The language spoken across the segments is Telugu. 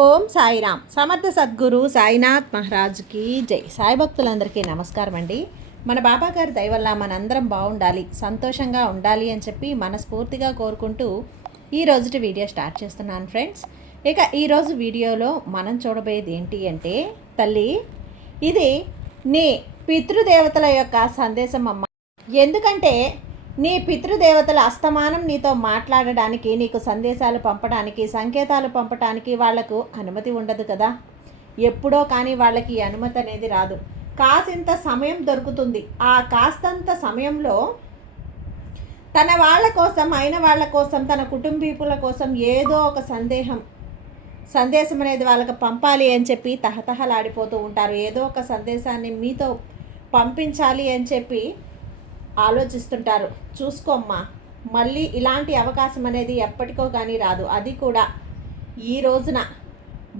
ఓం సాయిరామ్. సమర్థ సద్గురు సాయినాథ్ మహారాజ్కి జై. సాయి భక్తులందరికీ నమస్కారం అండి. మన బాబా గారి దయ వల్ల మనందరం బాగుండాలి, సంతోషంగా ఉండాలి అని చెప్పి మనస్ఫూర్తిగా కోరుకుంటూ ఈ రోజుటి వీడియో స్టార్ట్ చేస్తున్నాను ఫ్రెండ్స్. ఇక ఈరోజు వీడియోలో మనం చూడబోయేది ఏంటి అంటే, తల్లి ఇది నీ పితృదేవతల యొక్క సందేశం అమ్మ. ఎందుకంటే నీ పితృదేవతల అస్తమానం నీతో మాట్లాడడానికి, నీకు సందేశాలు పంపడానికి, సంకేతాలు పంపడానికి వాళ్లకు అనుమతి ఉండదు కదా. ఎప్పుడో కానీ వాళ్ళకి అనుమతి అనేది రాదు. కాసింత సమయం దొరుకుతుంది. ఆ కాస్తంత సమయంలో తన వాళ్ళ కోసం, అయిన వాళ్ళ కోసం, తన కుటుంబీకుల కోసం ఏదో ఒక సందేశం అనేది వాళ్ళకి పంపాలి అని చెప్పి తహతహలాడిపోతూ ఉంటారు. ఏదో ఒక సందేశాన్ని మీతో పంపించాలి అని చెప్పి ఆలోచిస్తుంటారు. చూసుకోమ్మా, మళ్ళీ ఇలాంటి అవకాశం అనేది ఎప్పటికో కానీ రాదు. అది కూడా ఈ రోజున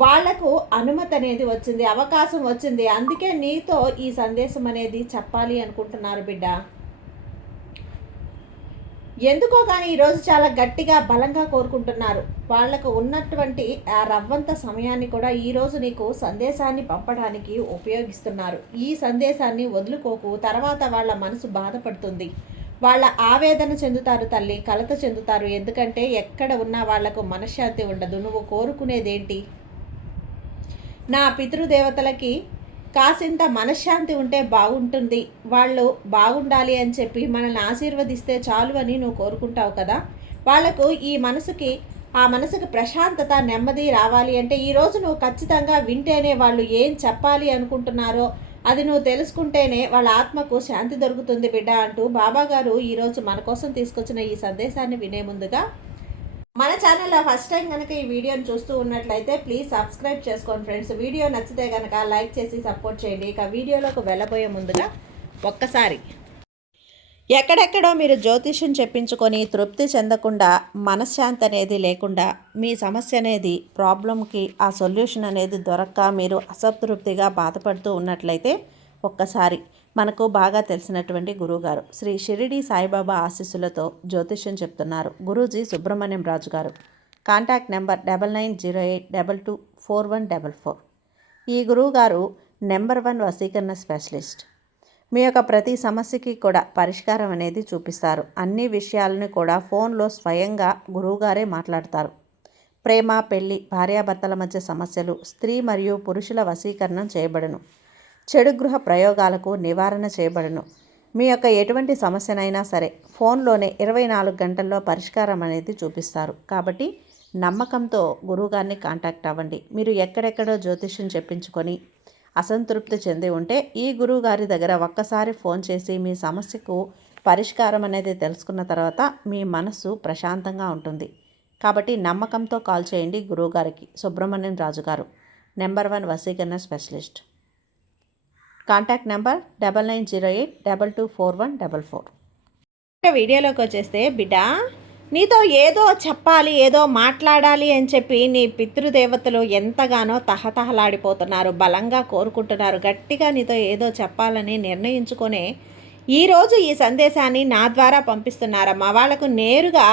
వాళ్లకు అనుమతి అనేది వచ్చింది, అవకాశం వచ్చింది. అందుకే నీతో ఈ సందేశం అనేది చెప్పాలి అనుకుంటున్నారు బిడ్డ. ఎందుకో కానీ ఈరోజు చాలా గట్టిగా బలంగా కోరుకుంటున్నారు. వాళ్లకు ఉన్నటువంటి ఆ రవ్వంత సమయాన్ని కూడా ఈరోజు నీకు సందేశాన్ని పంపడానికి ఉపయోగిస్తున్నారు. ఈ సందేశాన్ని వదులుకోకు. తర్వాత వాళ్ళ మనసు బాధపడుతుంది, వాళ్ళ ఆవేదన చెందుతారు తల్లి, కలత చెందుతారు. ఎందుకంటే ఎక్కడ ఉన్నా వాళ్లకు మనశ్శాంతి ఉండదు. నువ్వు కోరుకునేదేంటి? నా పితృదేవతలకి కాసింత మనశ్శాంతి ఉంటే బాగుంటుంది, వాళ్ళు బాగుండాలి అని చెప్పి మనల్ని ఆశీర్వదిస్తే చాలు అని నువ్వు కోరుకుంటావు కదా. వాళ్లకు ఆ మనసుకి ప్రశాంతత, నెమ్మది రావాలి అంటే ఈరోజు నువ్వు ఖచ్చితంగా వింటేనే, వాళ్ళు ఏం చెప్పాలి అనుకుంటున్నారో అది నువ్వు తెలుసుకుంటేనే వాళ్ళ ఆత్మకు శాంతి దొరుకుతుంది బిడ్డ అంటూ బాబాగారు ఈరోజు మన కోసం తీసుకొచ్చిన ఈ సందేశాన్ని వినే ముందుగా, మన ఛానల్లో ఫస్ట్ టైం కనుక ఈ వీడియోని చూస్తూ ఉన్నట్లయితే ప్లీజ్ సబ్స్క్రైబ్ చేసుకోండి ఫ్రెండ్స్. వీడియో నచ్చితే కనుక లైక్ చేసి సపోర్ట్ చేయండి. ఇక వీడియోలోకి వెళ్ళబోయే ముందుగా ఒక్కసారి, ఎక్కడెక్కడో మీరు జ్యోతిష్యం చెప్పించుకొని తృప్తి చెందకుండా, మనశ్శాంతి అనేది లేకుండా, మీ సమస్య అనేది, ప్రాబ్లంకి ఆ సొల్యూషన్ అనేది దొరక్క మీరు అసంతృప్తిగా బాధపడుతూ ఉన్నట్లయితే ఒక్కసారి మనకు బాగా తెలిసినటువంటి గురువుగారు శ్రీ షిరిడి సాయిబాబా ఆశీస్సులతో జ్యోతిష్యం చెప్తున్నారు గురూజీ సుబ్రహ్మణ్యం రాజు గారు. Contact number 9908224144. ఈ గురువుగారు నెంబర్ 1 వశీకరణ స్పెషలిస్ట్. మీ యొక్క ప్రతి సమస్యకి కూడా పరిష్కారం అనేది చూపిస్తారు. అన్ని విషయాలను కూడా ఫోన్లో స్వయంగా గురువుగారే మాట్లాడతారు. ప్రేమ, పెళ్లి, భార్యాభర్తల మధ్య సమస్యలు, స్త్రీ మరియు పురుషుల వశీకరణం చేయబడును. చెడు గృహ ప్రయోగాలకు నివారణ చేయబడును. మీ యొక్క ఎటువంటి సమస్యనైనా సరే ఫోన్లోనే 24 గంటల్లో పరిష్కారం అనేది చూపిస్తారు. కాబట్టి నమ్మకంతో గురువుగారిని కాంటాక్ట్ అవ్వండి. మీరు ఎక్కడెక్కడో జ్యోతిష్యం చెప్పించుకొని అసంతృప్తి చెంది ఉంటే ఈ గురువుగారి దగ్గర ఒక్కసారి ఫోన్ చేసి మీ సమస్యకు పరిష్కారం అనేది తెలుసుకున్న తర్వాత మీ మనస్సు ప్రశాంతంగా ఉంటుంది. కాబట్టి నమ్మకంతో కాల్ చేయండి గురువుగారికి. సుబ్రహ్మణ్యం రాజు గారు, నెంబర్ 1 వశీకరణ స్పెషలిస్ట్. Contact number 9908224144. వీడియోలోకి వచ్చేస్తే, బిడ్డ నీతో ఏదో చెప్పాలి, ఏదో మాట్లాడాలి అని చెప్పి నీ పితృదేవతలు ఎంతగానో తహతహలాడిపోతున్నారు, బలంగా కోరుకుంటున్నారు. గట్టిగా నీతో ఏదో చెప్పాలని నిర్ణయించుకొనే ఈరోజు ఈ సందేశాన్ని నా ద్వారా పంపిస్తున్నారమ్మా. వాళ్లకు నేరుగా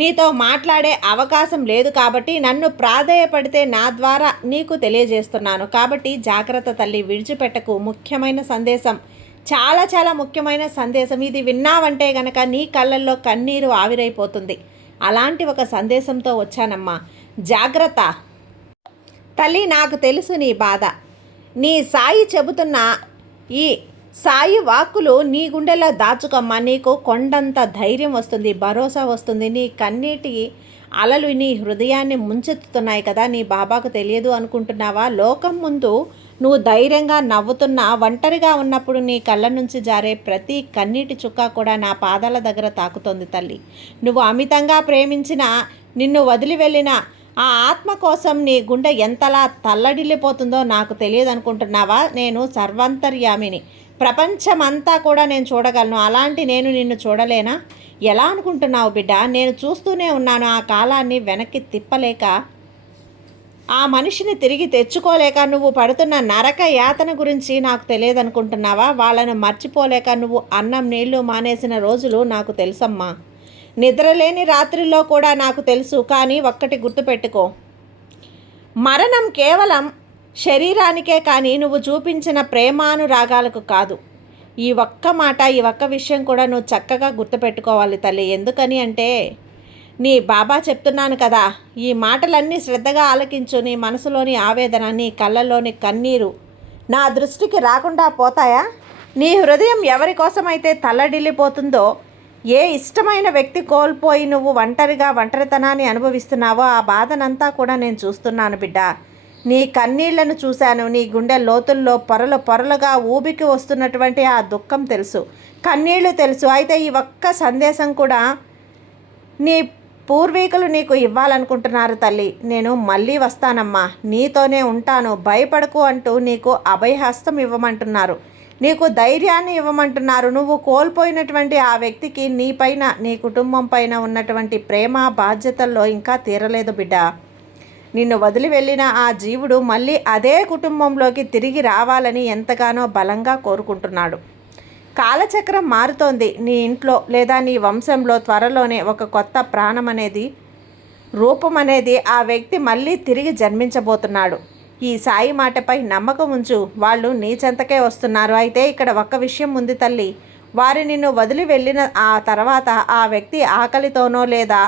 నీతో మాట్లాడే అవకాశం లేదు కాబట్టి నన్ను ప్రాధేయపడితే నా ద్వారా నీకు తెలియజేస్తున్నాను. కాబట్టి జాగ్రత్త తల్లి, విడిచిపెట్టకు. ముఖ్యమైన సందేశం, చాలా చాలా ముఖ్యమైన సందేశం. ఇది విన్నావంటే గనక నీ కళ్ళల్లో కన్నీరు ఆవిరైపోతుంది. అలాంటి ఒక సందేశంతో వచ్చానమ్మా. జాగ్రత్త తల్లి. నాకు తెలుసు నీ బాధ. నీ సాయి చెబుతున్న ఈ సాయి వాక్కులు నీ గుండెలో దాచుకమ్మా. నీకు కొండంత ధైర్యం వస్తుంది, భరోసా వస్తుంది. నీ కన్నీటి అలలు నీ హృదయాన్ని ముంచెత్తుతున్నాయి కదా. నీ బాబాకు తెలియదు అనుకుంటున్నావా? లోకం ముందు నువ్వు ధైర్యంగా నవ్వుతున్నా, ఒంటరిగా ఉన్నప్పుడు నీ కళ్ళ నుంచి జారే ప్రతి కన్నీటి చుక్క కూడా నా పాదాల దగ్గర తాకుతోంది తల్లి. నువ్వు అమితంగా ప్రేమించిన, నిన్ను వదిలి వెళ్ళిన ఆ ఆత్మ కోసం నీ గుండె ఎంతలా తల్లడిల్లిపోతుందో నాకు తెలియదు అనుకుంటున్నావా? నేను సర్వాంతర్యామిని, ప్రపంచమంతా కూడా నేను చూడగలను. అలాంటి నేను నిన్ను చూడలేనా? ఎలా అనుకుంటున్నావు బిడ్డ? నేను చూస్తూనే ఉన్నాను. ఆ కాలాన్ని వెనక్కి తిప్పలేక, ఆ మనిషిని తిరిగి తెచ్చుకోలేక నువ్వు పడుతున్న నరక యాతన గురించి నాకు తెలియదనుకుంటున్నావా? వాళ్ళను మర్చిపోలేక నువ్వు అన్నం నీళ్లు మానేసిన రోజులు నాకు తెలుసమ్మా. నిద్రలేని రాత్రిలో కూడా నాకు తెలుసు. కానీ ఒక్కటి గుర్తుపెట్టుకో, మరణం కేవలం శరీరానికే కానీ నువ్వు చూపించిన ప్రేమానురాగాలకు కాదు. ఈ ఒక్క మాట, ఈ ఒక్క విషయం కూడా నువ్వు చక్కగా గుర్తుపెట్టుకోవాలి తల్లి. ఎందుకని అంటే నీ బాబా చెప్తున్నాను కదా, ఈ మాటలన్నీ శ్రద్ధగా ఆలకించు. నీ మనసులోని ఆవేదన, నీ కళ్ళల్లోని కన్నీరు నా దృష్టికి రాకుండా పోతాయా? నీ హృదయం ఎవరి కోసమైతే తల్లడిల్లిపోతుందో, ఏ ఇష్టమైన వ్యక్తి కోల్పోయి నువ్వు ఒంటరితనాన్ని అనుభవిస్తున్నావో ఆ బాధనంతా కూడా నేను చూస్తున్నాను బిడ్డ. నీ కన్నీళ్లను చూశాను. నీ గుండె లోతుల్లో పొరలుగా ఊబికి వస్తున్నటువంటి ఆ దుఃఖం తెలుసు, కన్నీళ్లు తెలుసు. అయితే ఈ ఒక్క సందేశం కూడా నీ పూర్వీకులు నీకు ఇవ్వాలనుకుంటున్నారు తల్లి. నేను మళ్ళీ వస్తానమ్మా, నీతోనే ఉంటాను, భయపడకు అంటూ నీకు అభయహస్తం ఇవ్వమంటున్నారు, నీకు ధైర్యాన్ని ఇవ్వమంటున్నారు. నువ్వు కోల్పోయినటువంటి ఆ వ్యక్తికి నీపైన, నీ కుటుంబం పైన ఉన్నటువంటి ప్రేమ బాధ్యతల్లో ఇంకా తీరలేదు బిడ్డ. నిన్ను వదిలి వెళ్ళిన ఆ జీవుడు మళ్ళీ అదే కుటుంబంలోకి తిరిగి రావాలని ఎంతగానో బలంగా కోరుకుంటున్నాడు. కాలచక్రం మారుతోంది. నీ ఇంట్లో లేదా నీ వంశంలో త్వరలోనే ఒక కొత్త ప్రాణం అనేది, రూపం అనేది ఆ వ్యక్తి మళ్ళీ తిరిగి జన్మించబోతున్నాడు. ఈ సాయి మాటపై నమ్మకం ఉంచు. వాళ్ళు నీ చెంతకే వస్తున్నారు. అయితే ఇక్కడ ఒక్క విషయం ఉంది తల్లి. వారు నిన్ను వదిలి వెళ్ళిన ఆ తర్వాత ఆ వ్యక్తి ఆకలితోనో లేదా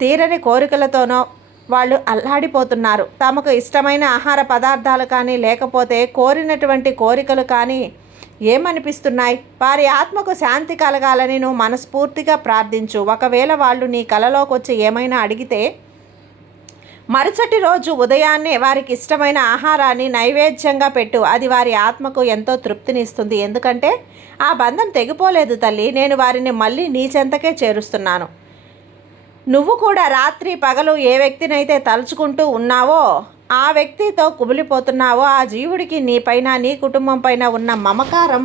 తీరని కోరికలతోనో వాళ్ళు అల్లాడిపోతున్నారు. తమకు ఇష్టమైన ఆహార పదార్థాలు కానీ లేకపోతే కోరినటువంటి కోరికలు కానీ ఏమనిపిస్తున్నాయి? వారి ఆత్మకు శాంతి కలగాలని నువ్వు మనస్ఫూర్తిగా ప్రార్థించు. ఒకవేళ వాళ్ళు నీ కలలోకి వచ్చి ఏమైనా అడిగితే మరుసటి రోజు ఉదయాన్నే వారికి ఇష్టమైన ఆహారాన్ని నైవేద్యంగా పెట్టు. అది వారి ఆత్మకు ఎంతో తృప్తినిస్తుంది. ఎందుకంటే ఆ బంధం తెగిపోలేదు తల్లి. నేను వారిని మళ్ళీ నీ చెంతకే చేరుస్తున్నాను. నువ్వు కూడా రాత్రి పగలు ఏ వ్యక్తినైతే తలుచుకుంటూ ఉన్నావో, ఆ వ్యక్తితో కుమిలిపోతున్నావో, ఆ జీవుడికి నీపైన, నీ కుటుంబం పైన ఉన్న మమకారం,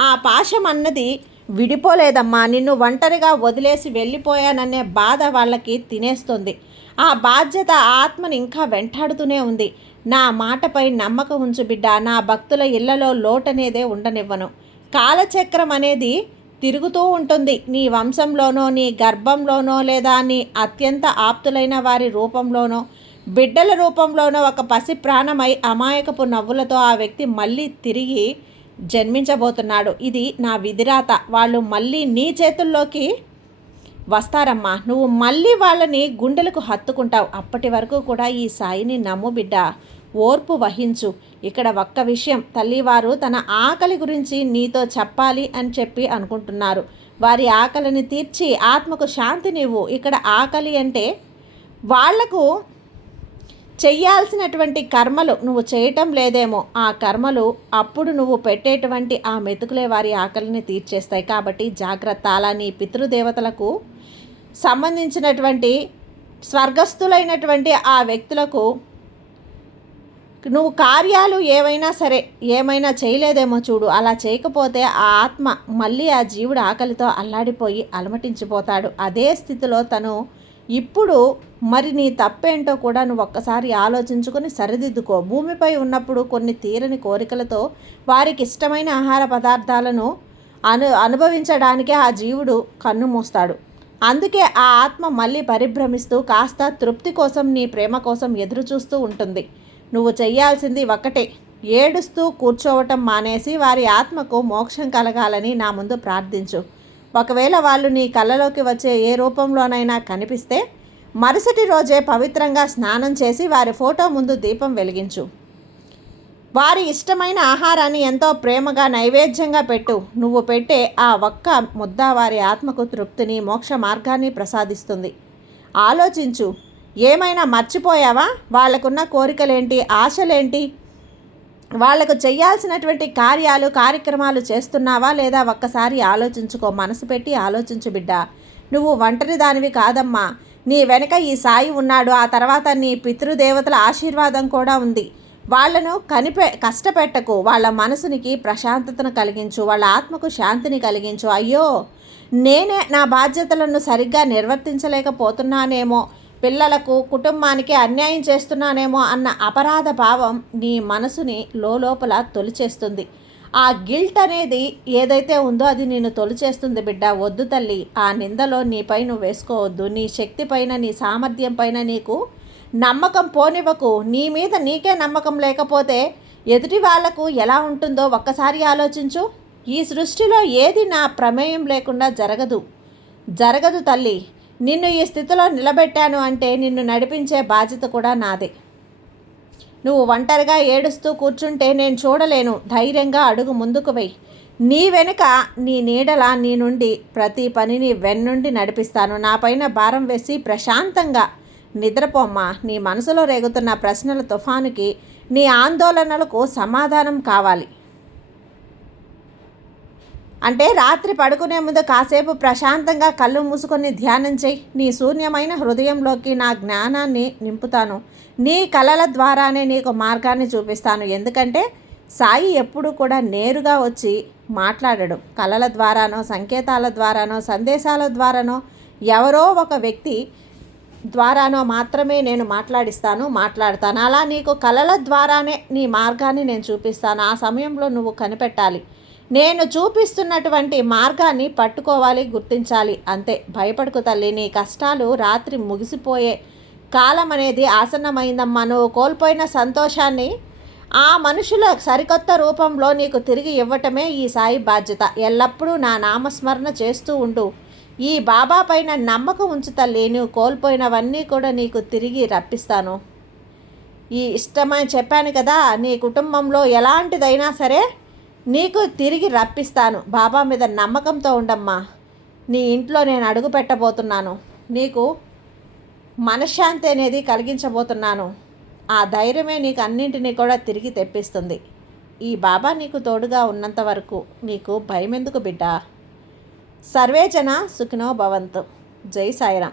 ఆ పాశం అన్నది విడిపోలేదమ్మా. నిన్ను ఒంటరిగా వదిలేసి వెళ్ళిపోయాననే బాధ వాళ్ళకి తినేస్తుంది. ఆ బాధ్యత ఆత్మని ఇంకా వెంటాడుతూనే ఉంది. నా మాటపై నమ్మకం ఉంచు బిడ్డ. నా భక్తుల ఇళ్లలో లోటనేదే ఉండనివ్వను. కాలచక్రం అనేది తిరుగుతూ ఉంటుంది. నీ వంశంలోనో, నీ గర్భంలోనో, లేదా నీ అత్యంత ఆప్తులైన వారి రూపంలోనో, బిడ్డల రూపంలోనో ఒక పసి ప్రాణమై అమాయకపు నవ్వులతో ఆ వ్యక్తి మళ్ళీ తిరిగి జన్మించబోతున్నాడు. ఇది నా విధిరాత. వాళ్ళు మళ్ళీ నీ చేతుల్లోకి వస్తారమ్మా. నువ్వు మళ్ళీ వాళ్ళని గుండెలకు హత్తుకుంటావు. అప్పటి వరకు కూడా ఈ సాయిని నమ్ము బిడ్డ. ఓర్పు వహించు. ఇక్కడ ఒక్క విషయం, తల్లివారు తన ఆకలి గురించి నీతో చెప్పాలి అని చెప్పి అనుకుంటున్నారు. వారి ఆకలిని తీర్చి ఆత్మకు శాంతినివ్వు. ఇక్కడ ఆకలి అంటే వాళ్లకు చెయ్యాల్సినటువంటి కర్మలు నువ్వు చేయటం లేదేమో, ఆ కర్మలు అప్పుడు నువ్వు పెట్టేటువంటి ఆ మెతుకులే వారి ఆకలిని తీర్చేస్తాయి. కాబట్టి జాగ్రత్త. అలా నీ పితృదేవతలకు సంబంధించినటువంటి స్వర్గస్థులైనటువంటి ఆ వ్యక్తులకు నువ్వు కార్యాలు ఏవైనా సరే ఏమైనా చేయలేదేమో చూడు. అలా చేయకపోతే ఆ ఆత్మ మళ్ళీ ఆ జీవుడు ఆకలితో అల్లాడిపోయి అలమటించిపోతాడు. అదే స్థితిలో తను ఇప్పుడు మరి నీ తప్పేంటో కూడా నువ్వు ఒక్కసారి ఆలోచించుకొని సరిదిద్దుకో. భూమిపై ఉన్నప్పుడు కొన్ని తీరని కోరికలతో వారికి ఇష్టమైన ఆహార పదార్థాలను అనుభవించడానికే ఆ జీవుడు కన్ను మూస్తాడు. అందుకే ఆ ఆత్మ మళ్ళీ పరిభ్రమిస్తూ కాస్త తృప్తి కోసం, నీ ప్రేమ కోసం ఎదురు చూస్తూ ఉంటుంది. నువ్వు చెయ్యాల్సింది ఒక్కటే, ఏడుస్తూ కూర్చోవటం మానేసి వారి ఆత్మకు మోక్షం కలగాలని నా ముందు ప్రార్థించు. ఒకవేళ వాళ్ళు నీ కళ్ళలోకి వచ్చే ఏ రూపంలోనైనా కనిపిస్తే మరుసటి రోజే పవిత్రంగా స్నానం చేసి వారి ఫోటో ముందు దీపం వెలిగించు. వారి ఇష్టమైన ఆహారాన్ని ఎంతో ప్రేమగా నైవేద్యంగా పెట్టు. నువ్వు పెట్టే ఆ ఒక్క ముద్ద వారి ఆత్మకు తృప్తిని, మోక్ష మార్గాన్ని ప్రసాదిస్తుంది. ఆలోచించు. ఏమైనా మర్చిపోయావా? వాళ్ళకున్న కోరికలేంటి, ఆశలేంటి, వాళ్లకు చేయాల్సినటువంటి కార్యక్రమాలు చేస్తున్నావా లేదా? ఒక్కసారి ఆలోచించుకో. మనసు పెట్టి ఆలోచించు బిడ్డ. నువ్వు ఒంటరి దానివి కాదమ్మా. నీ వెనక ఈ సాయి ఉన్నాడు. ఆ తర్వాత నీ పితృదేవతల ఆశీర్వాదం కూడా ఉంది. వాళ్లను కష్టపెట్టకు. వాళ్ళ మనసునికి ప్రశాంతతను కలిగించు. వాళ్ళ ఆత్మకు శాంతిని కలిగించు. అయ్యో, నేనే నా బాధ్యతలను సరిగ్గా నిర్వర్తించలేకపోతున్నానేమో, పిల్లలకు, కుటుంబానికి అన్యాయం చేస్తున్నానేమో అన్న అపరాధ భావం నీ మనసుని లోపల తొలిచేస్తుంది. ఆ గిల్ట్ అనేది ఏదైతే ఉందో అది నిన్ను తొలిచేస్తుంది బిడ్డ. వద్దు తల్లి, ఆ నిందలో నీపై నువ్వు వేసుకోవద్దు. నీ శక్తి పైన, నీ సామర్థ్యం పైన నీకు నమ్మకం పోనివ్వకు. నీ మీద నీకే నమ్మకం లేకపోతే ఎదుటి వాళ్లకు ఎలా ఉంటుందో ఒక్కసారి ఆలోచించు. ఈ సృష్టిలో ఏది నా ప్రమేయం లేకుండా జరగదు తల్లి. నిన్ను ఈ స్థితిలో నిలబెట్టాను అంటే నిన్ను నడిపించే బాధ్యత కూడా నాదే. నువ్వు ఒంటరిగా ఏడుస్తూ కూర్చుంటే నేను చూడలేను. ధైర్యంగా అడుగు ముందుకు వెయ్యి. నీ వెనుక నీ నీడలా నీ నుండి ప్రతి పనిని వెన్నుండి నడిపిస్తాను. నా పైన భారం వేసి ప్రశాంతంగా నిద్రపోమ్మా. నీ మనసులో రేగుతున్న ప్రశ్నల తుఫానుకి, నీ ఆందోళనలకు సమాధానం కావాలి అంటే రాత్రి పడుకునే ముందు కాసేపు ప్రశాంతంగా కళ్ళు మూసుకొని ధ్యానం చేయి. నీ శూన్యమైన హృదయంలోకి నా జ్ఞానాన్ని నింపుతాను. నీ కలల ద్వారానే నీకు మార్గాన్ని చూపిస్తాను. ఎందుకంటే సాయి ఎప్పుడు కూడా నేరుగా వచ్చి మాట్లాడడు. కలల ద్వారానో, సంకేతాల ద్వారానో, సందేశాల ద్వారానో, ఎవరో ఒక వ్యక్తి ద్వారానో మాత్రమే నేను మాట్లాడతాను. అలా నీకు కలల ద్వారానే నీ మార్గాన్ని నేను చూపిస్తాను. ఆ సమయంలో నువ్వు కనిపెట్టాలి. నేను చూపిస్తున్నటువంటి మార్గాన్ని పట్టుకోవాలి, గుర్తించాలి. అంతే. భయపడకు తల్లి. నీ కష్టాలు రాత్రి ముగిసిపోయే కాలం అనేది ఆసన్నమైందమ్మా. నువ్వు కోల్పోయిన సంతోషాన్ని ఆ మనుషుల సరికొత్త రూపంలో నీకు తిరిగి ఇవ్వటమే ఈ సాయి బాధ్యత. ఎల్లప్పుడూ నా నామస్మరణ చేస్తూ ఉండు. ఈ బాబా పైన నమ్మకం ఉంచు తల్లి. నువ్వు కోల్పోయినవన్నీ కూడా నీకు తిరిగి రప్పిస్తాను. ఈ ఇష్టమని చెప్పాను కదా, నీ కుటుంబంలో ఎలాంటిదైనా సరే నీకు తిరిగి రప్పిస్తాను. బాబా మీద నమ్మకంతో ఉండమ్మా. నీ ఇంట్లో నేను అడుగు పెట్టబోతున్నాను. నీకు మనశ్శాంతి అనేది కలిగించబోతున్నాను. ఆ ధైర్యమే నీకు అన్నింటినీ కూడా తిరిగి తెప్పిస్తుంది. ఈ బాబా నీకు తోడుగా ఉన్నంత వరకు నీకు భయం ఎందుకు బిడ్డ? సర్వే జన సుఖినో భవంతు. జై సాయిరాం.